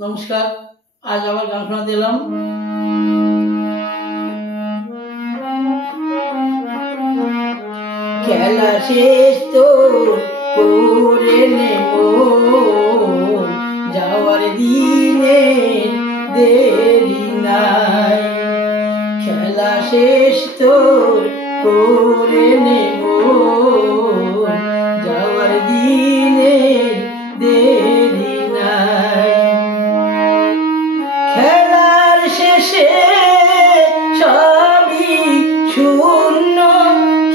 নমস্কার। আজ আবার গান শোনাতে এলাম। খেলা শেষ তো করে নেব, যাওয়ার দিনে দেরি নাই। খেলা শেষ তো করে নেব, যাওয়ার দিনে দেরি নাই। খেলার শেষে সবই শূন্য,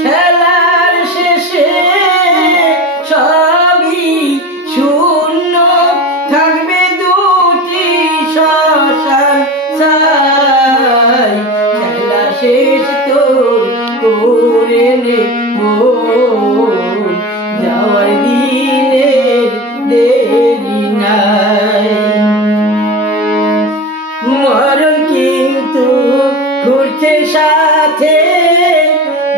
খেলার শেষে সবই শূন্য, থাকবে দুটি শ্মশান ছাই। খেলা শেষ তো করে নেব, যাওয়ার দিনে দেরি নাই। মরণ কিন্তু ঘুরছে সাথে,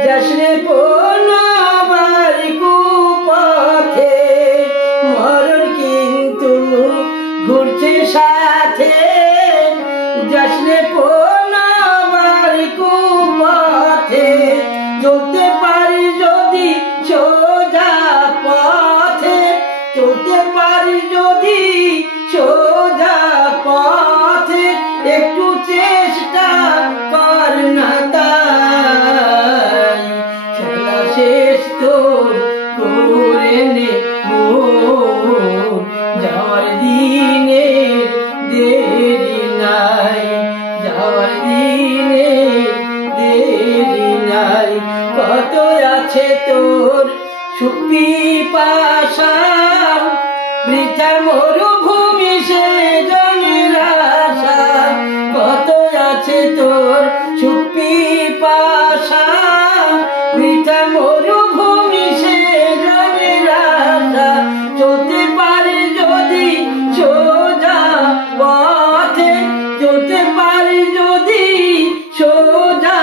যাসরে পুনবার কুপথে। মরণ কিন্তু ঘুরছে সাথে, যাসরে পুনবার কুপথে। চলতে পারি যদি সোজা পথে, চলতে পারি যদি সোজা পথে, একটু চেষ্টা কর না তাই। খেলা শেষ তো করে নেব, যাওয়ার দিনে দেরি নাই, যাওয়ার দিনে দেরি নাই। কত আছে তোর সুপিপাসা, বৃথা মরুভূমি সে জনের আশা। কত আছে তোর সুপিপাসা, বৃথা মরুভূমি সে জনের আশা। চলতে পারে যদি সোজা পথে, চলতে পারে যদি সোজা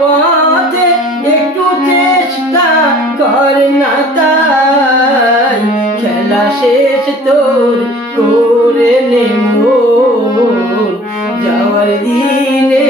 পথে, একটু চেষ্টা কর না তাই। খেলা শেষ তোর করে নেব, যাওয়ার দিনে